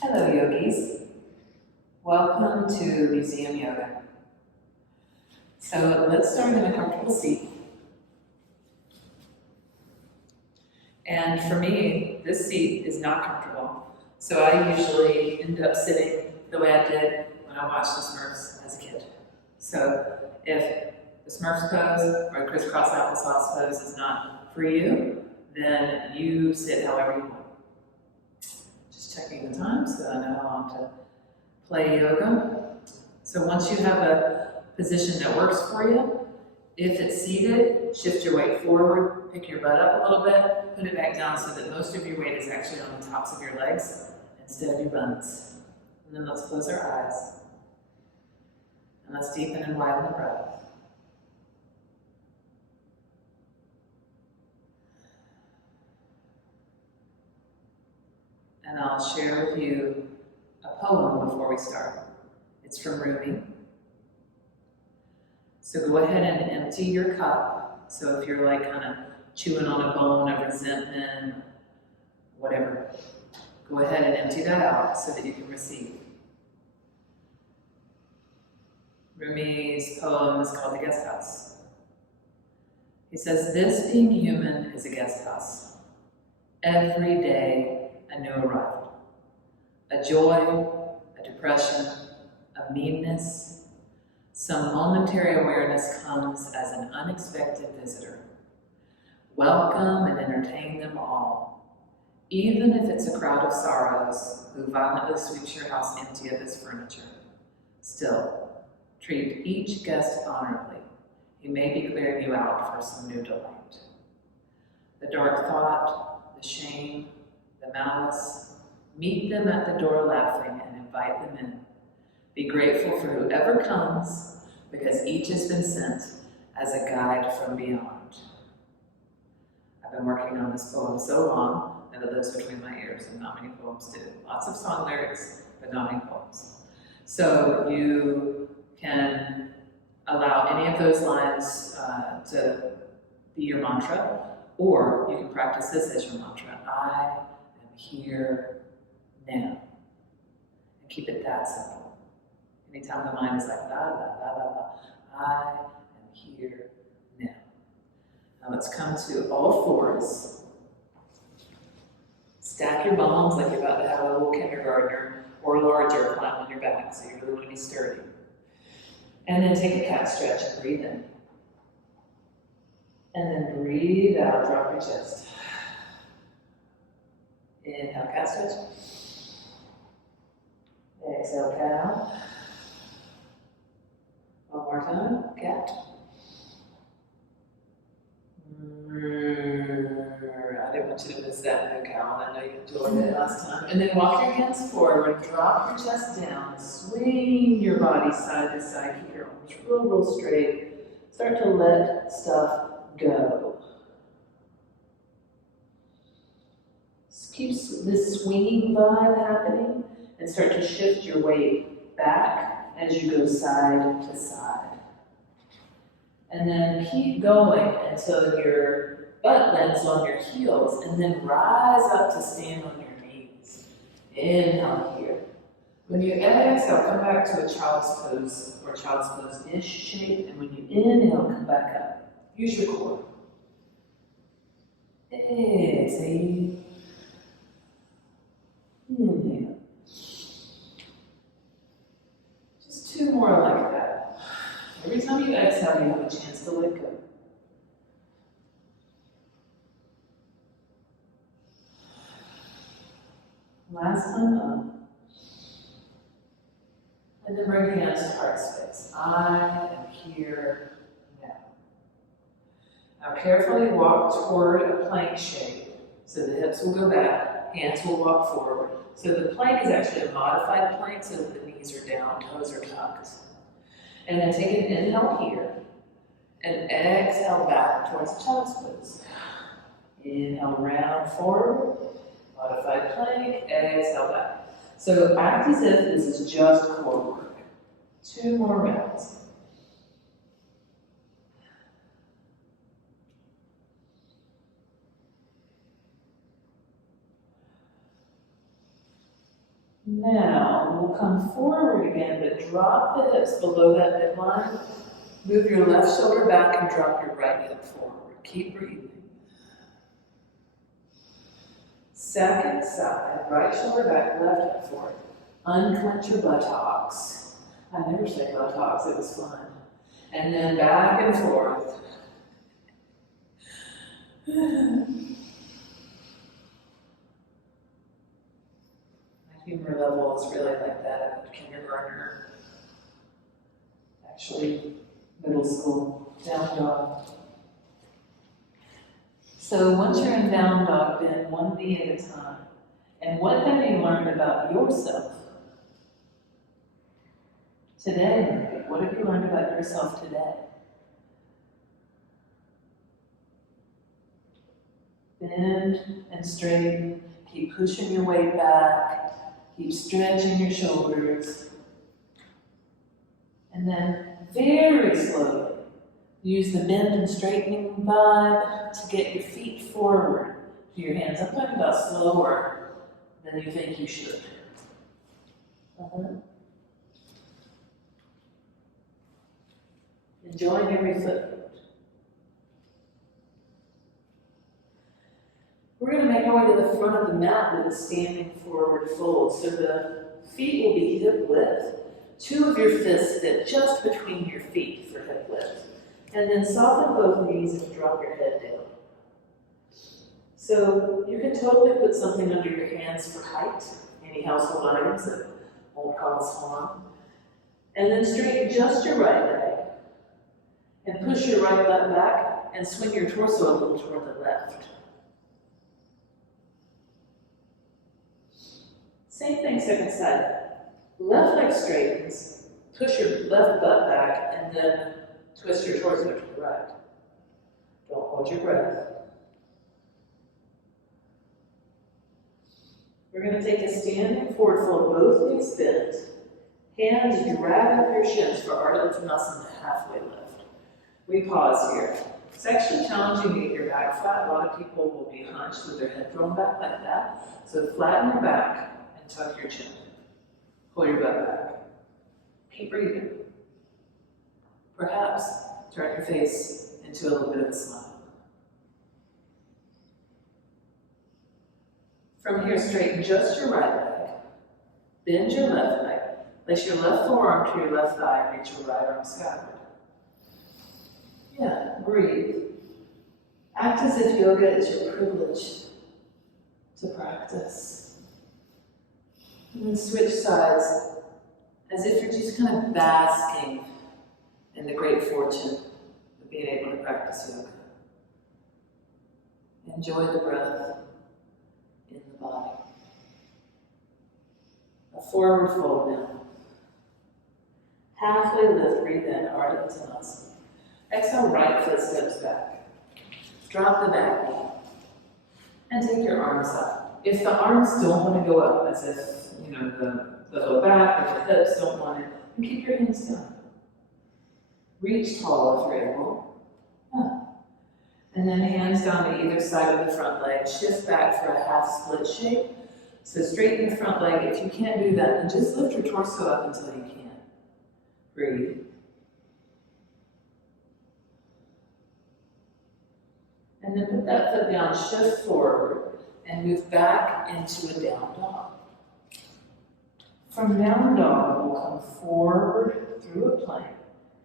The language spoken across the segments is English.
Hello, yogis. Welcome to Museum Yoga. So let's start in a comfortable seat. And for me, this seat is not comfortable. So I usually end up sitting the way I did when I watched the Smurfs as a kid. So if the Smurfs pose or the crisscross applesauce pose is not for you, then you sit however you want. Just checking the time so I know how long to play yoga. So once you have a position that works for you, if it's seated, shift your weight forward, pick your butt up a little bit, put it back down so that most of your weight is actually on the tops of your legs instead of your buns. And then let's close our eyes. And let's deepen and widen the breath. And I'll share with you a poem before we start. It's from Rumi. So go ahead and empty your cup. So if you're like kind of chewing on a bone of resentment, whatever, go ahead and empty that out so that you can receive. Rumi's poem is called The Guest House. He says, "This being human is a guest house. Every day a new arrival. A joy, a depression, a meanness. Some momentary awareness comes as an unexpected visitor. Welcome and entertain them all, even if it's a crowd of sorrows who violently sweeps your house empty of its furniture. Still, treat each guest honorably. He may be clearing you out for some new delight. The dark thought, the shame, the malice, meet them at the door laughing and invite them in. Be grateful for whoever comes, because each has been sent as a guide from beyond." I've been working on this poem so long that it lives between my ears, and not many poems do. Lots of song lyrics, but not many poems. So you can allow any of those lines to be your mantra, or you can practice this as your mantra. I am here now. And keep it that simple. Anytime the mind is like, la, la, la, la, la, I am here now. Now let's come to all fours. Stack your bones like you're about to have a little kindergartner or larger climb on your back, so you're really going to be sturdy. And then take a cat stretch and breathe in. And then breathe out, drop your chest. Inhale, cat stretch. Exhale, cow. One more time, cat. I didn't want you to miss that, no cow. I know you enjoyed it last time. And then walk your hands forward, drop your chest down, swing your body side to side, keep your arms real straight. Start to let stuff go. Keep this swinging vibe happening and start to shift your weight back as you go side to side. And then keep going until your butt lands on your heels, and then rise up to stand on your knees. Inhale here. When you exhale, come back to a child's pose or child's pose-ish shape, and when you inhale, come back up. Use your core. Exhale. Inhale. Just two more like that. Every time you exhale, you have a chance to let go. Last time up. And then bring your hands to heart space. I am here now. Now carefully walk toward a plank shape. So the hips will go back, hands will walk forward. So the plank is actually a modified plank so that the knees are down, toes are tucked. And then take an inhale here, and exhale back towards child's pose. Inhale, round forward, modified plank, exhale back. So act as if this is just core work. Two more rounds. Now, we'll come forward again, but drop the hips below that midline. Move your left shoulder back and drop your right hip forward. Keep breathing. Second side, right shoulder back, left hip forward. Unclench your buttocks. I never say buttocks, it was fun. And then back and forth. My humor level is really like that of kindergartner. Actually, middle school, down dog. So once you're in down dog, bend one knee at a time. And what have you learned about yourself today? What have you learned about yourself today? Bend and straighten. Keep pushing your weight back. Keep stretching your shoulders. And then very slowly, use the bend and straightening vibe to get your feet forward to your hands. I'm talking about slower than you think you should. Enjoying every footprint. We're going to make our way to the front of the mat with a standing forward fold. So the feet will be hip width. Two of your fists fit just between your feet for hip width. And then soften both knees and drop your head down. So you can totally put something under your hands for height, any household items that won't cause harm. And then straighten just your right leg. And push your right leg back and swing your torso a little toward the left. Same thing, second side. Left leg straightens, push your left butt back, and then twist your torso to the right. Don't hold your breath. We're going to take a standing forward fold, both knees bent. Hands drag up your shins for Ardha Uttanasana, halfway lift. We pause here. It's actually challenging to get your back flat. A lot of people will be hunched with their head thrown back like that. So flatten your back and tuck your chin. Pull your butt back. Keep breathing. Perhaps turn your face into a little bit of a smile. From here, straighten just your right leg. Bend your left leg. Place your left forearm to your left thigh and reach your right arm skyward. Yeah, breathe. Act as if yoga is your privilege to practice. And then switch sides as if you're just kind of basking in the great fortune of being able to practice yoga. Enjoy the breath in the body. A forward fold now. Halfway lift, breathe in, Ardha Uttanasana. Exhale, right foot steps back. Drop the back knee. And take your arms up. If the arms don't want to go up, as if, the low back or the hips don't want it, then keep your hands down. Reach tall if you're able. Yeah. And then hands down to either side of the front leg. Shift back for a half split shape. So straighten the front leg. If you can't do that, then just lift your torso up until you can. Breathe. And then put that foot down, shift forward, and move back into a down dog. From down dog, we'll come forward through a plank.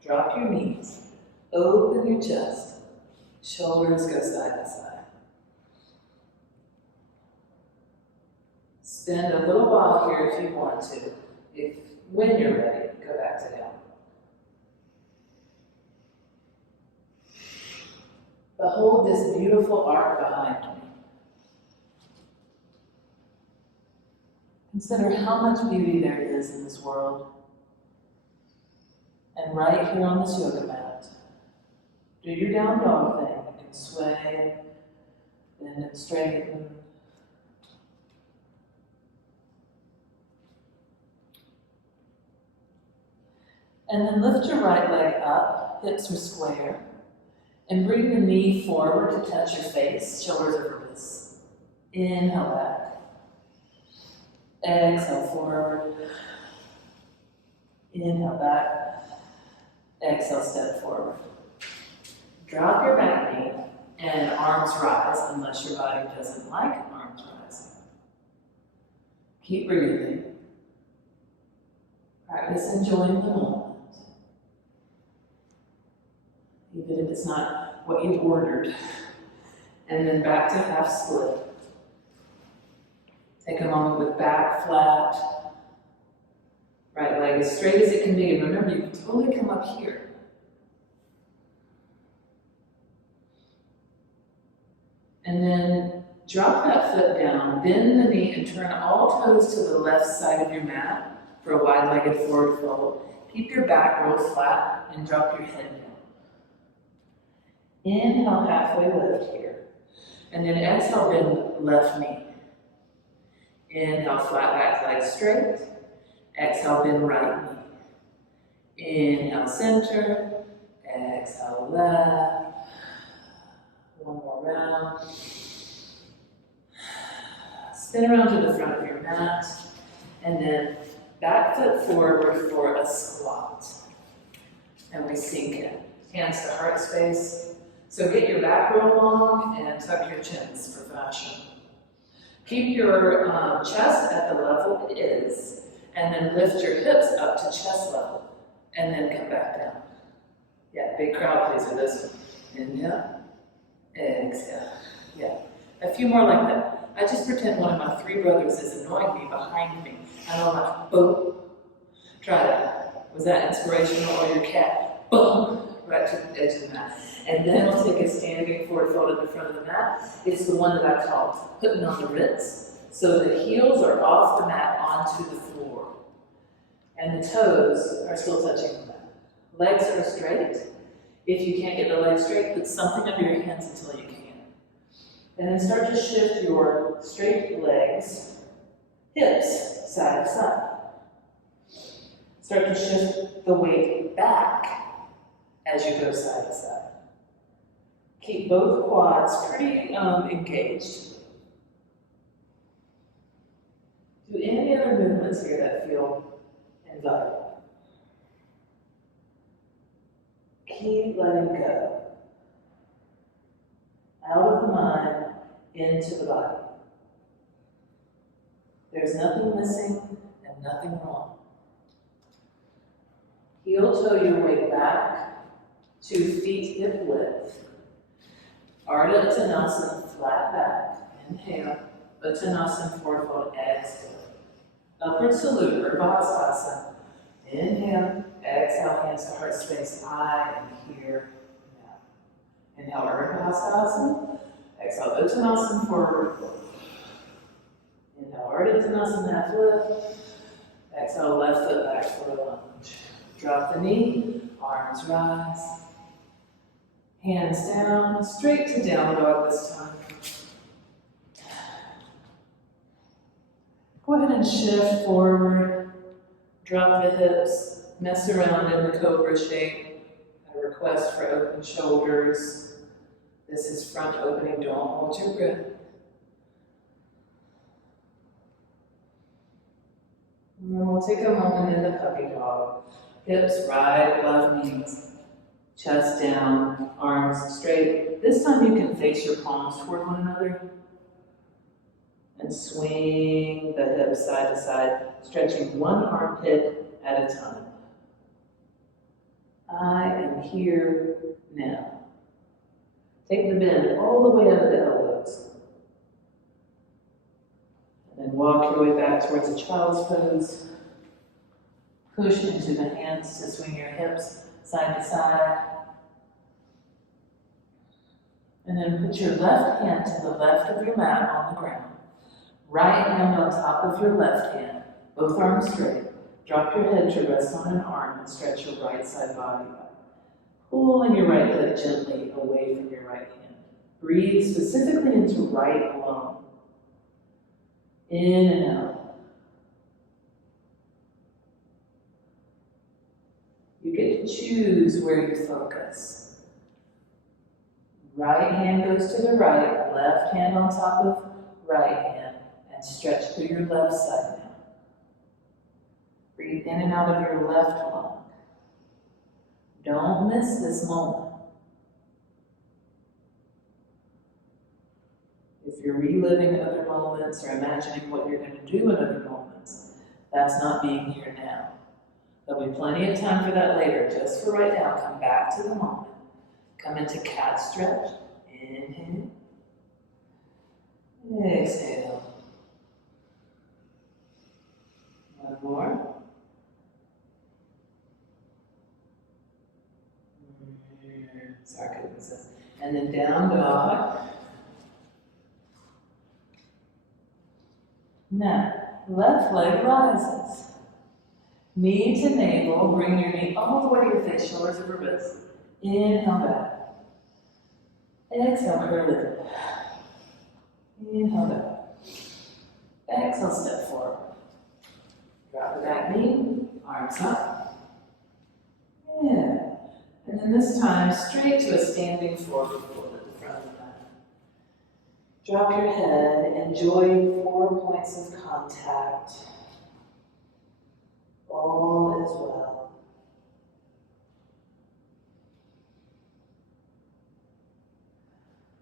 Drop your knees, open your chest, shoulders go side to side. Spend a little while here if you want to. When you're ready, go back to down. Behold this beautiful arc behind me. Consider how much beauty there is in this world. And right here on this yoga mat, do your down dog thing. You can sway, bend and straighten. And then lift your right leg up, hips are square. And bring the knee forward to touch your face, shoulders over wrists. Inhale back. Exhale forward. Inhale back. Exhale, step forward. Drop your back knee and arms rise unless your body doesn't like arms rising. Keep breathing. Practice enjoying the moment. Even if it's not what you ordered. And then back to half split. Take a moment with back flat. Right leg as straight as it can be. And remember, you can totally come up here. And then drop that foot down, bend the knee, and turn all toes to the left side of your mat for a wide-legged forward fold. Keep your back roll flat and drop your head down. Inhale, halfway lift here. And then exhale, bend left knee. Inhale, flat back leg straight. Exhale, bend right knee. Inhale, center. Exhale, left. One more round. Spin around to the front of your mat. And then back foot forward for a squat. And we sink in. Hands to heart space. So get your back real long and tuck your chins for fashion. Keep your chest at the level it is, and then lift your hips up to chest level, and then come back down. Yeah, big crowd pleaser this one. Inhale, exhale. Yeah, a few more like that. I just pretend one of my three brothers is annoying me behind me, and I'm like, boom. Try that. Was that inspirational? Or your cat? Boom. Right to the edge of the mat. And then we'll take a standing forward fold at the front of the mat. It's the one that I call putting on the Ritz. So the heels are off the mat onto the floor. And the toes are still touching the mat. Legs are straight. If you can't get the legs straight, put something under your hands until you can. And then start to shift your straight legs, hips, side to side. Start to shift the weight back as you go side to side. Keep both quads pretty engaged. Do any other movements here that feel inviting? Keep letting go. Out of the mind, into the body. There's nothing missing and nothing wrong. Heel toe your way back, 2 feet hip width. Ardha Uttanasana, flat back. Inhale. Uttanasana, forward fold, exhale. Upward salute, Urdhva. Inhale. Exhale, hands to heart space. I am here now. Inhale, Urdhva. Exhale, Uttanasana, forward fold. Inhale, Ardha Uttanasana, half lift. Exhale, left foot back for a lunge. Drop the knee, arms rise. Hands down, straight to down dog this time. Go ahead and shift forward. Drop the hips. Mess around in the cobra shape. A request for open shoulders. This is front opening. Don't hold your breath. And then we'll take a moment in the puppy dog. Hips right above knees. Chest down, arms straight. This time you can face your palms toward one another. And swing the hips side to side, stretching one armpit at a time. I am here now. Take the bend all the way up the elbows. And then walk your way back towards a child's pose. Push into the hands to swing your hips side to side. And then put your left hand to the left of your mat on the ground. Right hand on top of your left hand, both arms straight. Drop your head to rest on an arm and stretch your right side body up. Pulling your right leg gently away from your right hand. Breathe specifically into right alone. In and out. You get to choose where you focus. Right hand goes to the right, left hand on top of right hand, and stretch through your left side now. Breathe in and out of your left lung. Don't miss this moment. If you're reliving other moments or imagining what you're going to do in other moments, that's not being here now. There'll be plenty of time for that later. Just for right now, come back to the moment. Come into cat stretch. Inhale. Exhale. One more. Sorry, goodness. And then down dog. Now, left leg rises. Knee to navel, bring your knee all the way to your face, shoulders over wrists. Inhale back. Exhale, curl it. Inhale back. Exhale, step forward. Drop the back knee, arms up. Yeah. And then this time, straight to a standing forward fold at the front of the mat. Drop your head, enjoy 4 points of contact. All is well.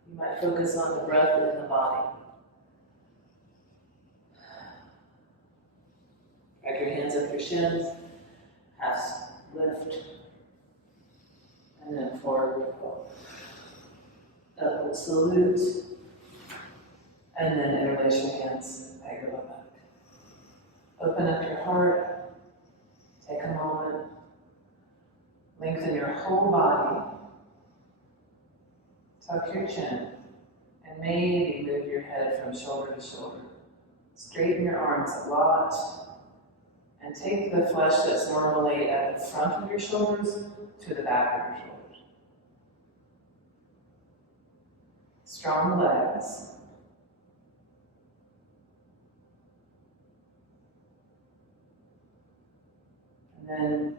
You might focus on the breath within the body. Drag your hands up your shins, half lift, and then forward fold. Upward salute, and then interlace your hands at your low back. Open up your heart. Take a moment, lengthen your whole body, tuck your chin, and maybe move your head from shoulder to shoulder. Straighten your arms a lot, and take the flesh that's normally at the front of your shoulders to the back of your shoulders. Strong legs. And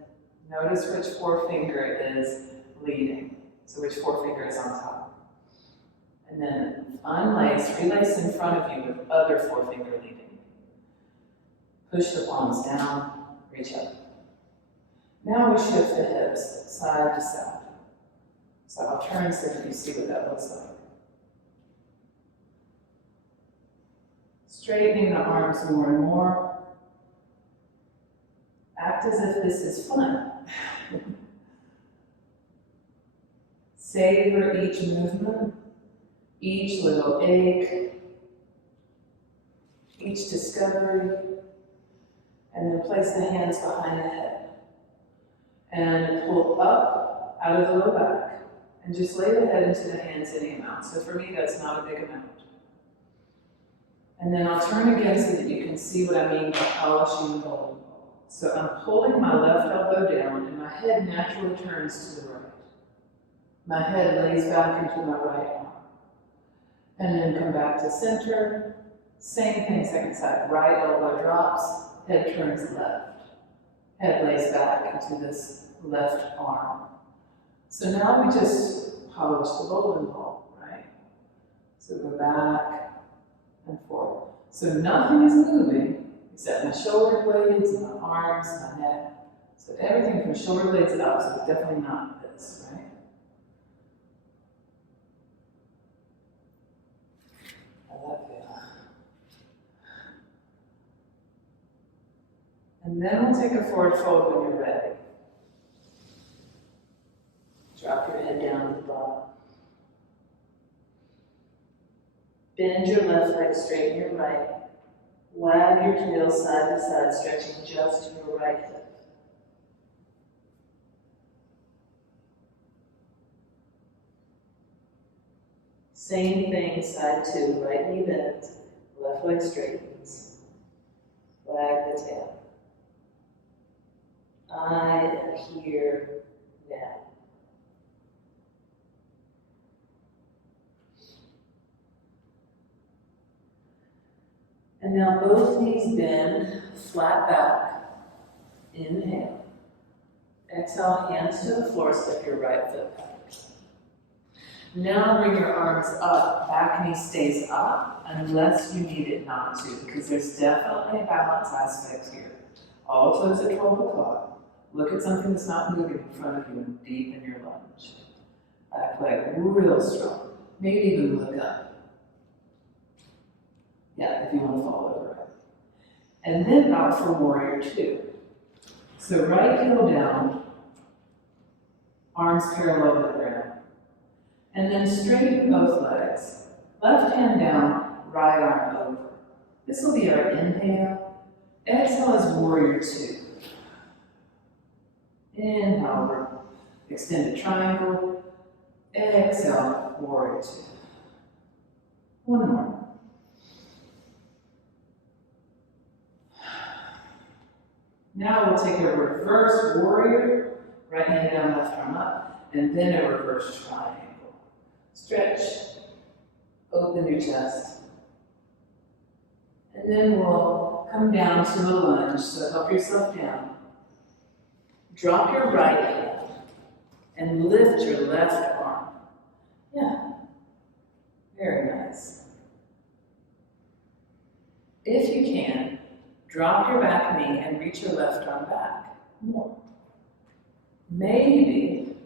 notice which forefinger is leading. So which forefinger is on top. And then unlace, relace in front of you with other forefinger leading. Push the palms down, reach up. Now we shift the hips side to side. So I'll turn so that you see what that looks like. Straightening the arms more and more. Act as if this is fun. Savor each movement, each little ache, each discovery, and then place the hands behind the head. And pull up out of the low back, and just lay the head into the hands any amount. So for me, that's not a big amount. And then I'll turn again so that you can see what I mean by polishing the bowling ball. So I'm pulling my left elbow down, and my head naturally turns to the right. My head lays back into my right arm. And then come back to center. Same thing, second side. Right elbow drops, head turns left. Head lays back into this left arm. So now we just polish the bowling ball, right? So go back and forth. So nothing is moving except my shoulder blades, my arms, my neck. So everything from shoulder blades up, so it's definitely not this, right? I like that. And then we'll take a forward fold when you're ready. Drop your head down to the bottom. Bend your left leg, straighten your right. Wag your tail side to side, stretching just your right hip. Same thing, side two, right knee bends, left leg straightens. Wag the tail. I am here now. And now both knees bend, flat back. Inhale. Exhale, hands to the floor, step your right foot back. Now bring your arms up, back knee stays up, unless you need it not to, because there's definitely a balance aspect here. all toes at 12 o'clock. Look at something that's not moving in front of you and deepen your lunge. Back leg real strong. Maybe even look up. Yeah, if you want to fall over. And then out for warrior two. So right heel down, arms parallel to the ground. And then straighten both legs. Left hand down, right arm over. This will be our inhale. Exhale is warrior two. Inhale, extended triangle. Exhale, warrior two. One more. Now we'll take a reverse warrior, right hand down, left arm up, and then a reverse triangle. Stretch, open your chest. And then we'll come down to a lunge, so help yourself down. Drop your right hand and lift your left arm. Yeah, very nice. If you can, drop your back knee and reach your left arm back. More. Maybe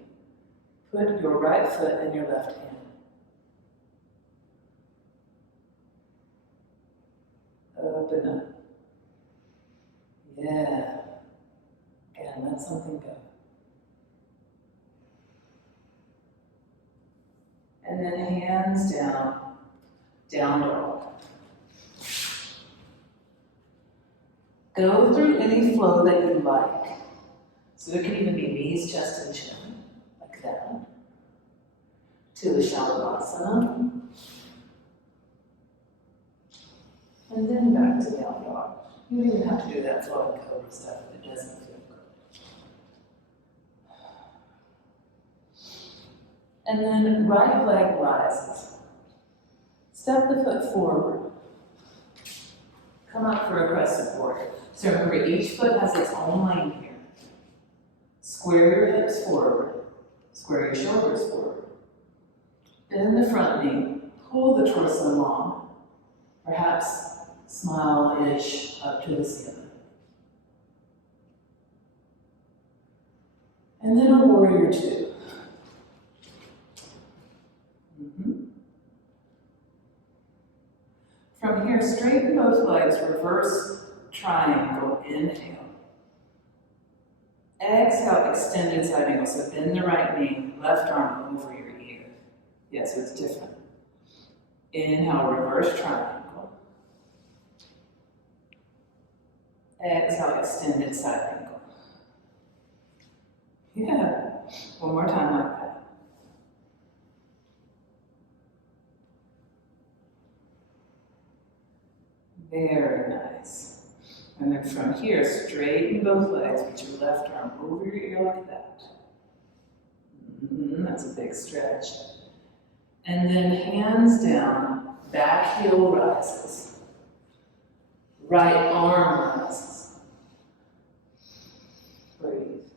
put your right foot in your left hand. Open up. Yeah. Again, let something go. And then hands down, down dog. Go through any flow that you like. So it can even be knees, chest, and chin, like that. To the Shavasana. And then back to down dog. You don't even have to do that flowing cobra stuff if it doesn't feel good. And then right leg rises. Step the foot forward. Come up for a crescent warrior. So remember, each foot has its own lane here. Square your hips forward. Square your shoulders forward. Bend the front knee. Pull the torso long. Perhaps smile-ish up to the ceiling. And then a warrior two. From here, straighten both legs, reverse triangle, inhale. Exhale, extended side angle, so bend the right knee, left arm over your ear. Yeah, so it's different. Inhale, reverse triangle. Exhale, extended side angle. Yeah, one more time like that. Very nice. And then from here, straighten both legs, reach your left arm over your ear like that. That's a big stretch. And then hands down, back heel rises. Right arm rises. Breathe.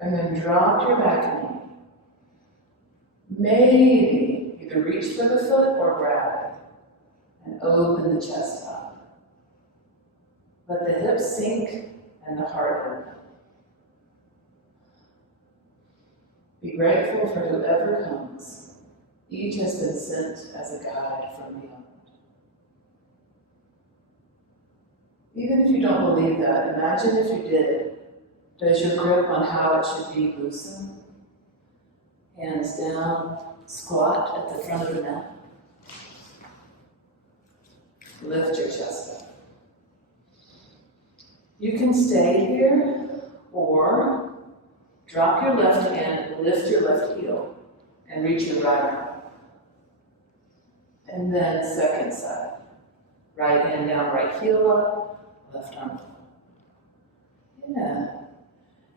And then drop your back knee. Maybe either reach for the foot or grab it. And open the chest up. Let the hips sink and the heart open. Be grateful for whoever comes. Each has been sent as a guide from beyond. Even if you don't believe that, imagine if you did. Does your grip on how it should be loosen? Hands down, squat at the front of the mat. Lift your chest up. You can stay here or drop your left hand, lift your left heel, and reach your right arm. And then second side. Right hand down, right heel up, left arm up. Yeah.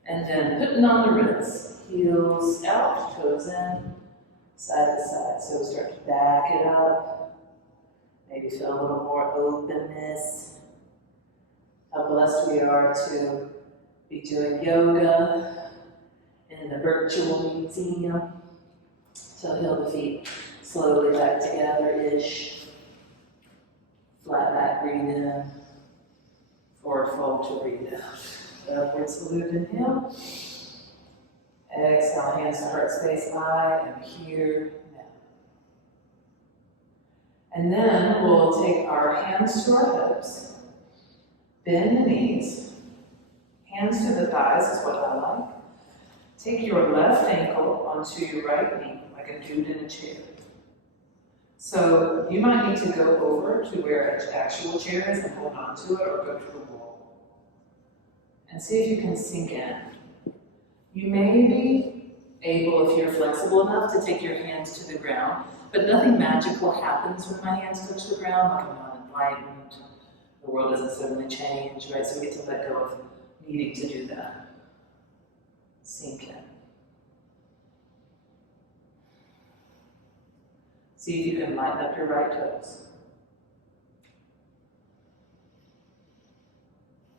And then putting on the wrists. Heels out, toes in, side to side. So start to back it up. Maybe feel a little more openness. How blessed we are to be doing yoga in the virtual museum. So heel the feet slowly back together-ish. Flat back, breathe in. Forward fold to breathe out. Upward salute, inhale. Exhale, hands to heart space, I am here now. And then we'll take our hands to our hips, bend the knees, hands to the thighs is what I like. Take your left ankle onto your right knee, like a dude in a chair. So you might need to go over to where an actual chair is and hold on to it, or go to the wall. And see if you can sink in. You may be able, if you're flexible enough, to take your hands to the ground, but nothing magical happens when my hands touch the ground, like I'm not enlightened, the world doesn't suddenly change, right? So we get to let go of needing to do that. Sink in. See if you can lighten up your right toes.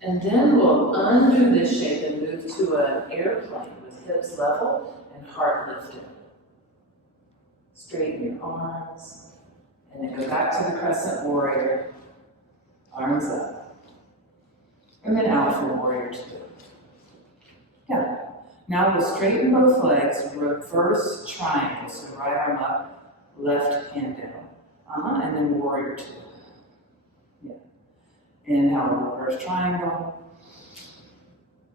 And then we'll undo this shape and move to an airplane with hips level and heart lifted. Straighten your arms, and then go back to the crescent warrior, arms up. And then out for warrior two. Yeah. Now we'll straighten both legs, reverse triangle, so right arm up, left hand down. And then warrior two. Yeah. Inhale, reverse triangle.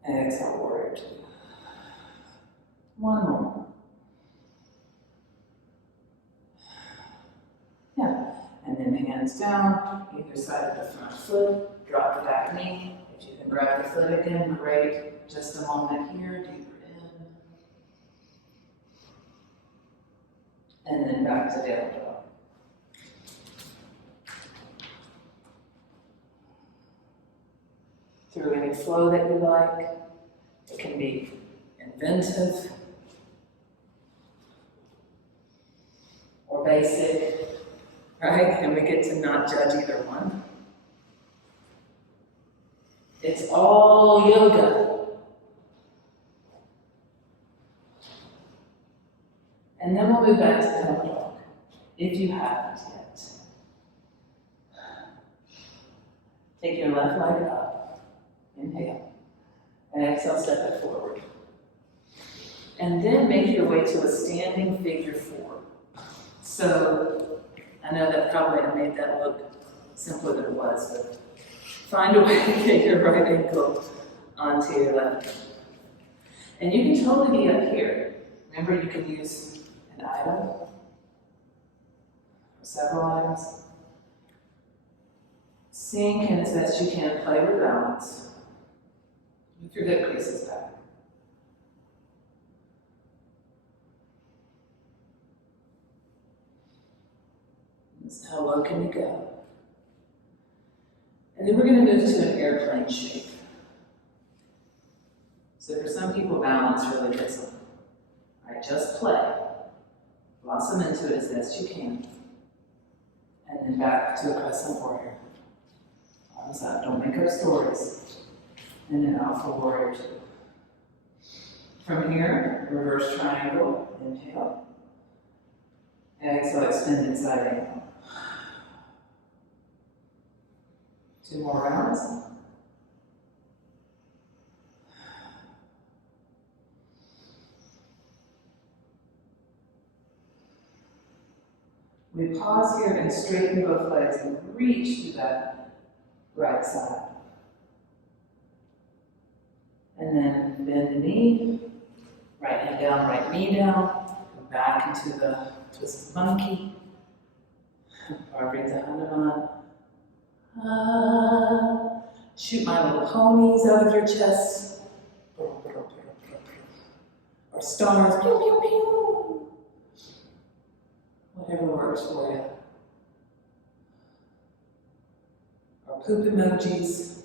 Exhale, warrior two. One more. Yeah. And then hands down, either side of the front foot, drop the back knee. If you can grab the foot again, great. Just a moment here, deeper in. And then back to down dog. Through any flow that you like. It can be inventive or basic, right? And we get to not judge either one. It's all yoga. And then we'll move back to down dog, if you haven't yet. Take your left leg up. Inhale. And exhale, step it forward. And then make your way to a standing figure four. So, I know that probably I made that look simpler than it was, but find a way to get your right ankle onto your left. And you can totally be up here. Remember, you can use an item, or several items. Sink in as best you can, play with balance. With your hip creases back. How low can you go? And then we're going to move to an airplane shape. So for some people, balance really gets them. All right, just play. Blossom into it as best you can. And then back to a crescent warrior. Arms up, don't make up stories. And then out for warrior two. From here, reverse triangle, inhale. Exhale, extended side angle. 2 more rounds. We pause here and straighten both legs and reach to that right side. And then bend the knee, right hand down, right knee down, go back into the twisted monkey, Parvrita Hanuman. Shoot my little ponies out of your chest, or stars, pew, pew, pew. Whatever works for you. Or poop emojis.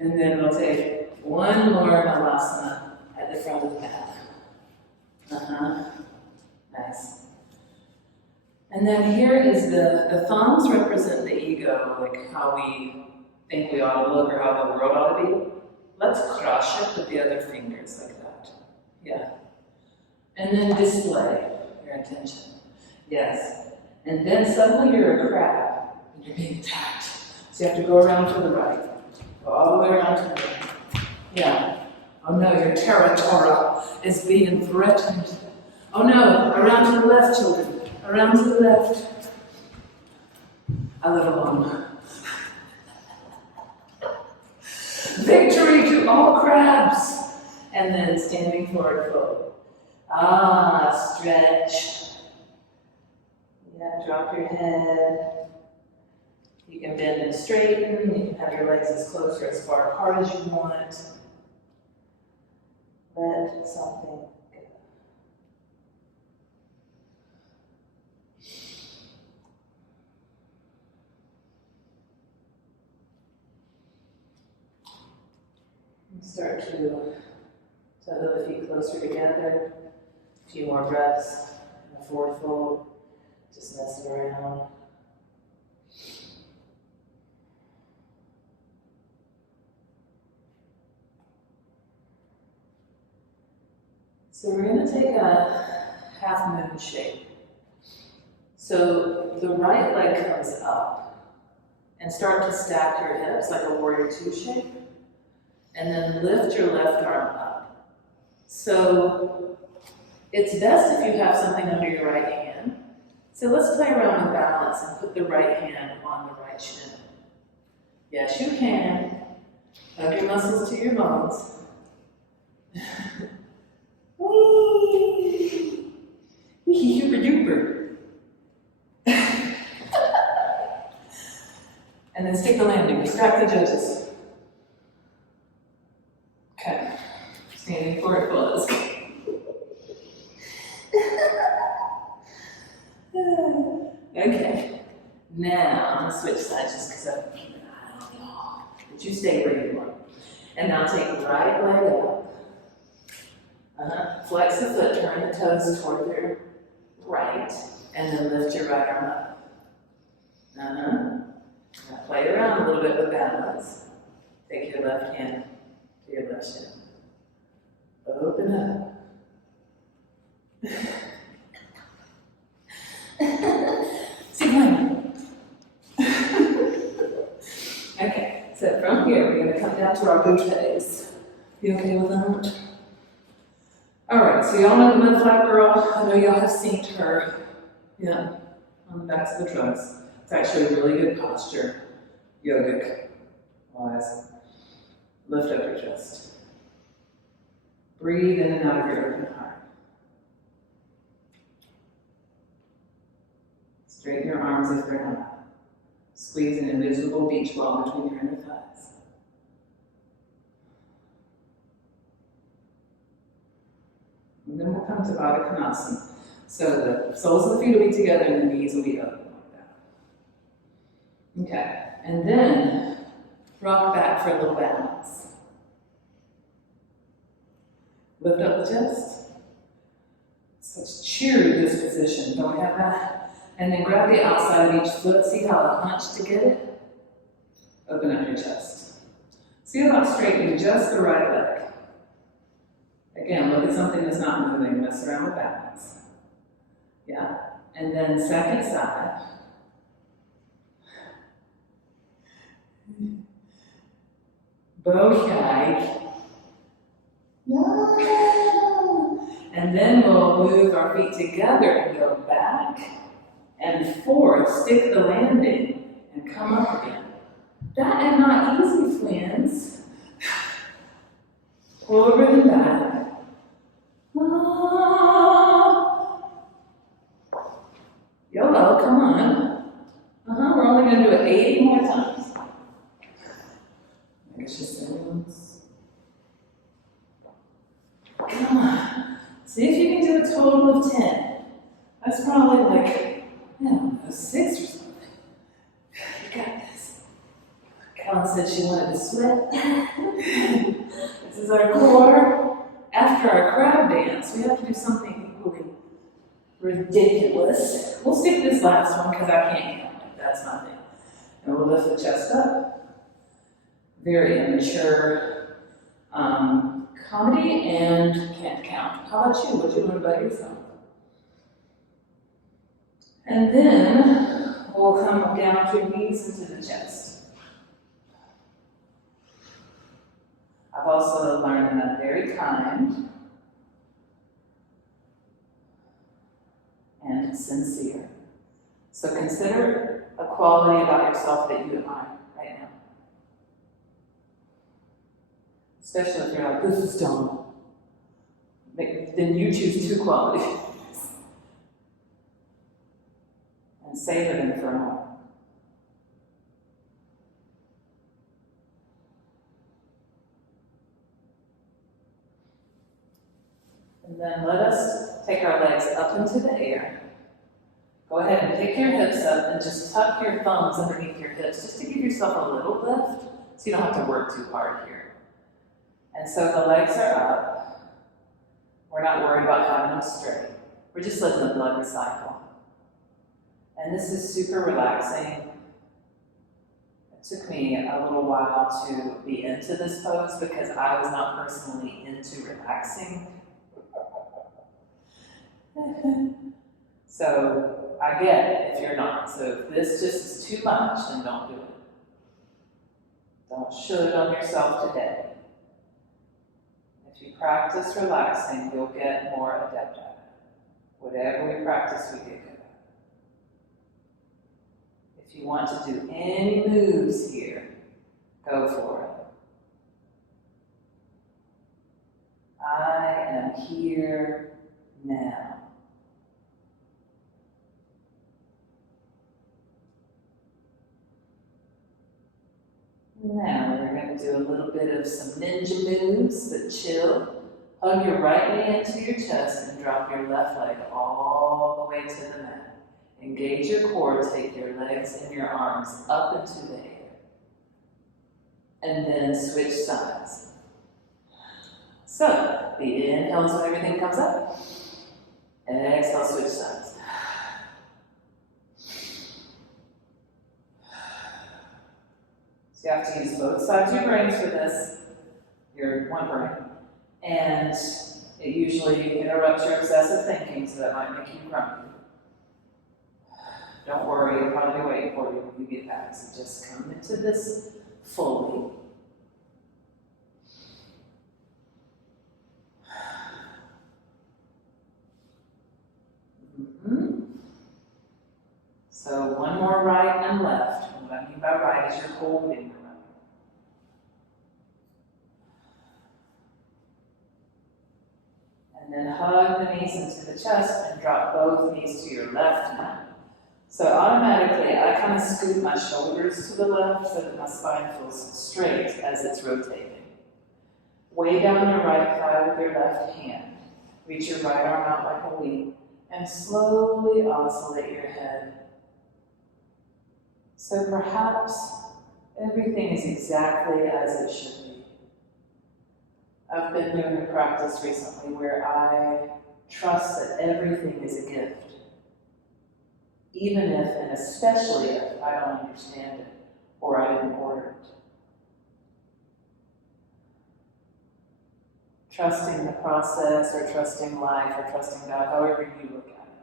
And then we'll take one more Malasana at the front of the mat. Nice. And then here is the thumbs represent the ego, like how we think we ought to look or how the world ought to be. Let's crush it with the other fingers like that. Yeah. And then display your intention. Yes. And then suddenly you're a crab and you're being attacked. So you have to go around to the right. Go all the way around to the right. Yeah. Oh no, your territory is being threatened. Oh no, around to the left, children. Around to the left. I live alone. Victory to all crabs. And then standing forward fold. Ah, stretch. Yeah, drop your head. You can bend and straighten. You can have your legs as close or as far apart as you want. Let something go. Start to tether the feet closer together. A few more breaths in the forward fold. Just messing around. So we're going to take a half moon shape. So the right leg comes up and start to stack your hips like a warrior two shape. And then lift your left arm up. So it's best if you have something under your right hand. So let's play around with balance and put the right hand on the right shin. Yes, you can. Hug your muscles to your bones. Whee! Super duper. And then stick the landing. Distract the judges. Okay. Standing forward fold. Let's go. Okay. Now I'm gonna switch sides just because I'm keeping an eye on y'all. But you stay where you are. And now take the right leg up. Flex the foot, turn the toes toward your right, and then lift your right arm up. Now play around a little bit with balance. Take your left hand to your left shin. Open up. See mine. Okay, so from here we're going to come down to our bouquets. You okay with that? Alright, so y'all know the mud flap girl. I know y'all have seen her. Yeah, on the backs of the trucks. It's actually a really good posture. Yogic wise. Lift up your chest. Breathe in and out of your open heart. Straighten your arms as they're up. Squeeze an invisible beach ball between your inner thighs. And then we'll come to Baddha Konasana. So the soles of the feet will be together and the knees will be open like that. Okay, and then rock back for a little balance. Lift up the chest. Such cheery disposition, don't we have that? And then grab the outside of each foot. See how I hunch to get it? Open up your chest. See about straightening just the right leg. Again, look at something that's not moving. Mess around with balance. Yeah. And then second side. Bow no. And then we'll move our feet together and go back and forth. Stick the landing and come up again. That is not easy, friends. Forward and back. YOLO, come on. We're only going to do it 80 more times. I guess just everyone's. Come on. See if you can do a total of 10. That's probably like, I don't know, 6 or something. You got this. Kellen said she wanted to sweat. This is our core. After our crab dance, we have to do something equally ridiculous. We'll stick this last one because I can't count it. That's my thing. And we'll lift the chest up. Very immature comedy and can't count. How about you? What you learn about yourself? And then we'll come down to your knees into the chest. I've also learned that I'm very kind and sincere. So consider a quality about yourself that you admire right now. Especially if you're like, this is dumb. Then you choose 2 qualities. And savor them for a moment. And then let us take our legs up into the air. Go ahead and pick your hips up and just tuck your thumbs underneath your hips just to give yourself a little lift so you don't have to work too hard here. And so the legs are up. We're not worried about having them straight. We're just letting the blood recycle. And this is super relaxing. It took me a little while to be into this pose because I was not personally into relaxing. So I get it if you're not. So if this just is too much, then don't do it. Don't should on yourself today. If you practice relaxing, you'll get more adept at it. Whatever we practice, we get good at. If you want to do any moves here, go for it. I am here now. Now we're going to do a little bit of some ninja moves that chill. Hug your right knee into your chest and drop your left leg all the way to the mat. Engage your core, take your legs and your arms up into the air. And then switch sides. So, the inhale is when everything comes up. And exhale, switch sides. So you have to use both sides of your brains for this, your one brain. And it usually interrupts your obsessive thinking, so that might make you grumpy. Don't worry, it'll probably wait for you when you get back. So just come into this fully. So one more right and left. And what I mean by right is you're holding the right. And then hug the knees into the chest and drop both knees to your left now. So automatically, I kind of scoot my shoulders to the left so that my spine feels straight as it's rotating. Weigh down your right thigh with your left hand. Reach your right arm out like a wing and slowly oscillate your head. So perhaps everything is exactly as it should be. I've been doing a practice recently where I trust that everything is a gift. Even if, and especially if, I don't understand it or I didn't order it. Trusting the process or trusting life or trusting God, however you look at it.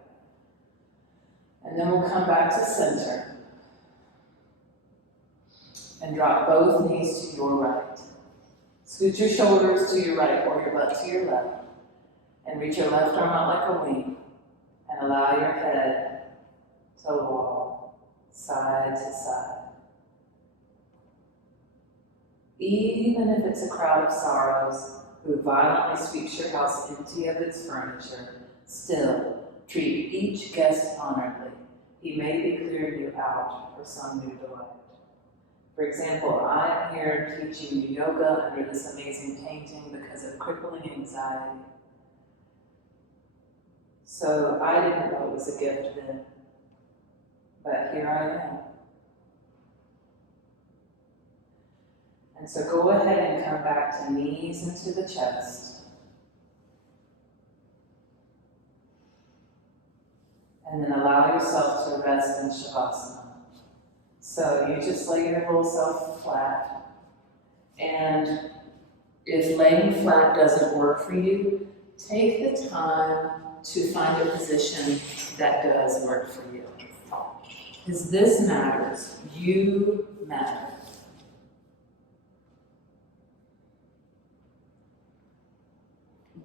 And then we'll come back to center. And drop both knees to your right. Scoot your shoulders to your right or your butt to your left. And reach your left arm out like a wing. And allow your head to loll side to side. Even if it's a crowd of sorrows who violently sweeps your house empty of its furniture, still treat each guest honorably. He may be clearing you out for some new delight. For example, I am here teaching you yoga under this amazing painting because of crippling anxiety. So I didn't know it was a gift then, but here I am. And so go ahead and come back to knees into the chest. And then allow yourself to rest in Shavasana. So you just lay your whole self flat. And if laying flat doesn't work for you, take the time to find a position that does work for you. Because this matters. You matter.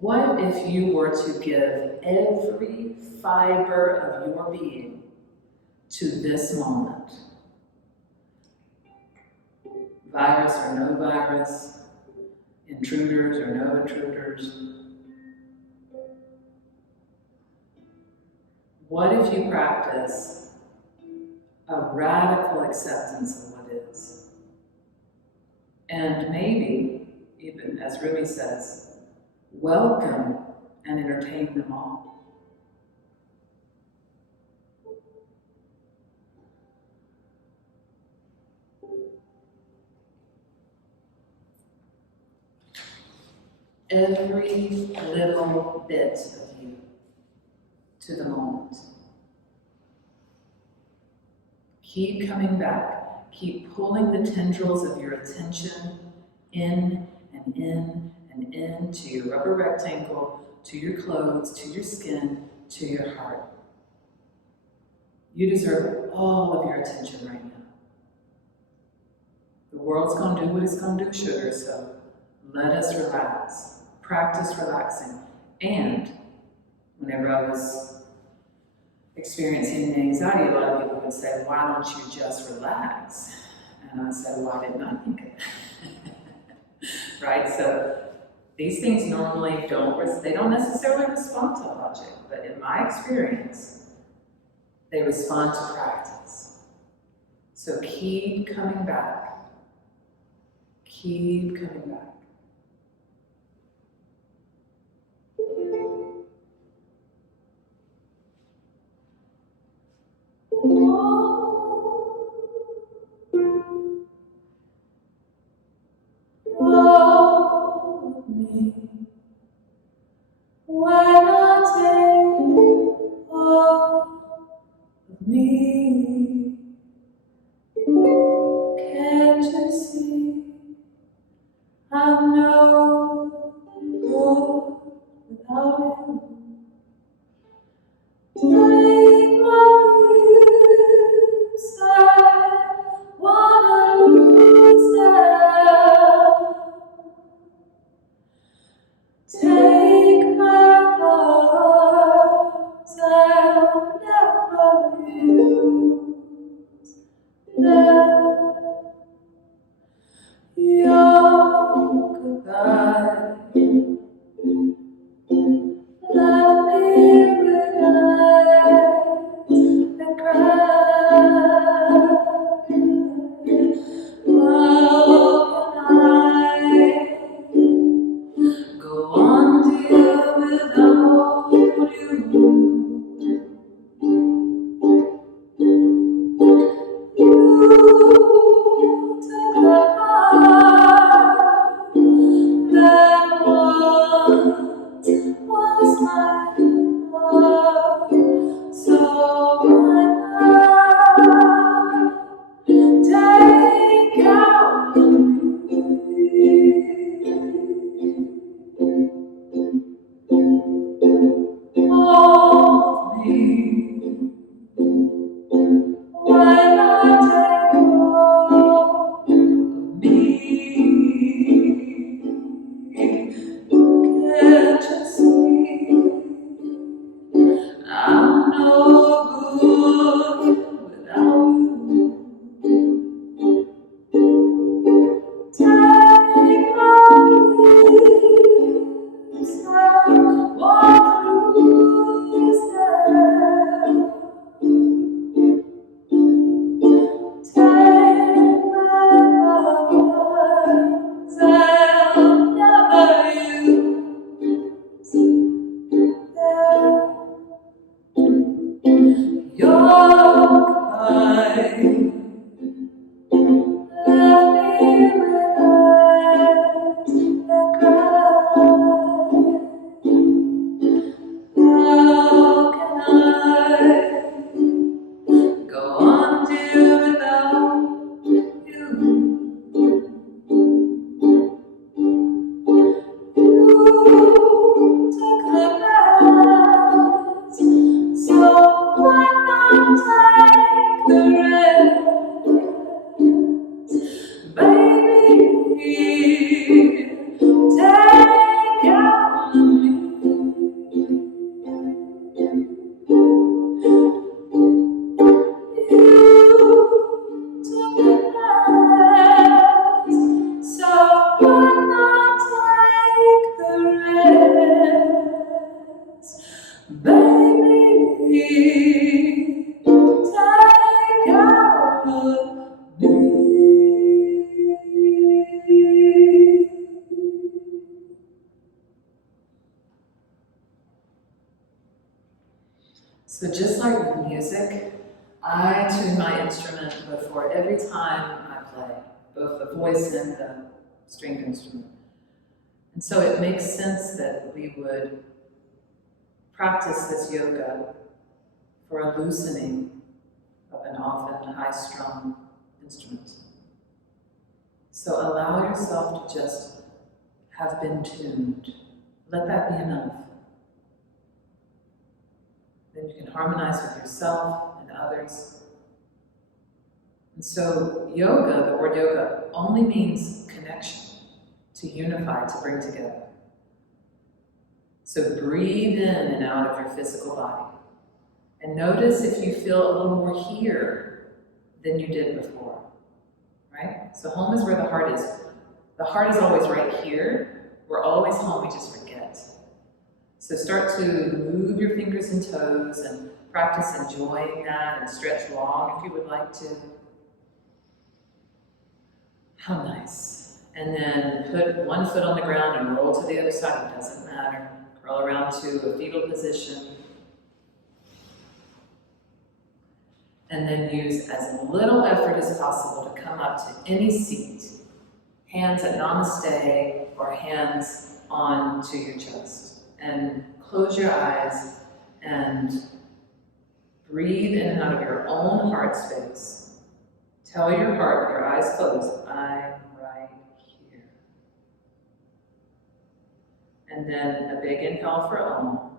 What if you were to give every fiber of your being to this moment? Virus or no virus, intruders or no intruders. What if you practice a radical acceptance of what is? And maybe, even as Rumi says, welcome and entertain them all. Every little bit of you to the moment. Keep coming back. Keep pulling the tendrils of your attention in and in and in to your rubber rectangle, to your clothes, to your skin, to your heart. You deserve all of your attention right now. The world's going to do what it's going to do, sugar, so let us relax. Practice relaxing. And whenever I was experiencing anxiety, a lot of people would say, why don't you just relax? And I said, why didn't I think of it? Right? So these things normally they don't necessarily respond to logic, but in my experience, they respond to practice. So keep coming back. Keep coming back. All of me, why not take all of me? Can't you see I'm no good without you? Take my lips, I wanna lose them. Take my arms, I'll never use them. Your goodbye left me with eyes that cry. How can I go on, dear, without you? You took the heart that once was mine, so why not take out of me all of me? Why not take all of me? Can't you see I'm no good without you? Take my lips, I want to lose them. Take my arms, I'll never use them. Baby, take care of me. So just like with music, I tune my instrument before every time I play, both the voice and the stringed instrument. And so it makes sense that we would practice this yoga for a loosening of an often high-strung instrument. So allow yourself to just have been tuned. Let that be enough. Then you can harmonize with yourself and others. And so yoga, the word yoga, only means connection, to unify, to bring together. So breathe in and out of your physical body. And notice if you feel a little more here than you did before, right? So home is where the heart is. The heart is always right here. We're always home, we just forget. So start to move your fingers and toes and practice enjoying that and stretch long if you would like to. How nice. And then put one foot on the ground and roll to the other side, it doesn't matter. Curl around to a fetal position. And then use as little effort as possible to come up to any seat. Hands at namaste or hands onto your chest. And close your eyes and breathe in and out of your own heart space. Tell your heart, with your eyes closed, I'm right here. And then a big inhale for Om.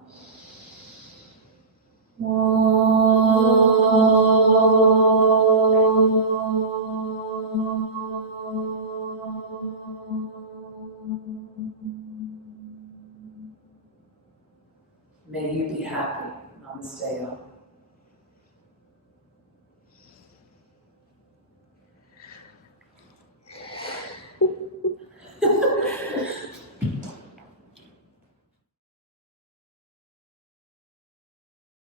May you be happy. Namaste.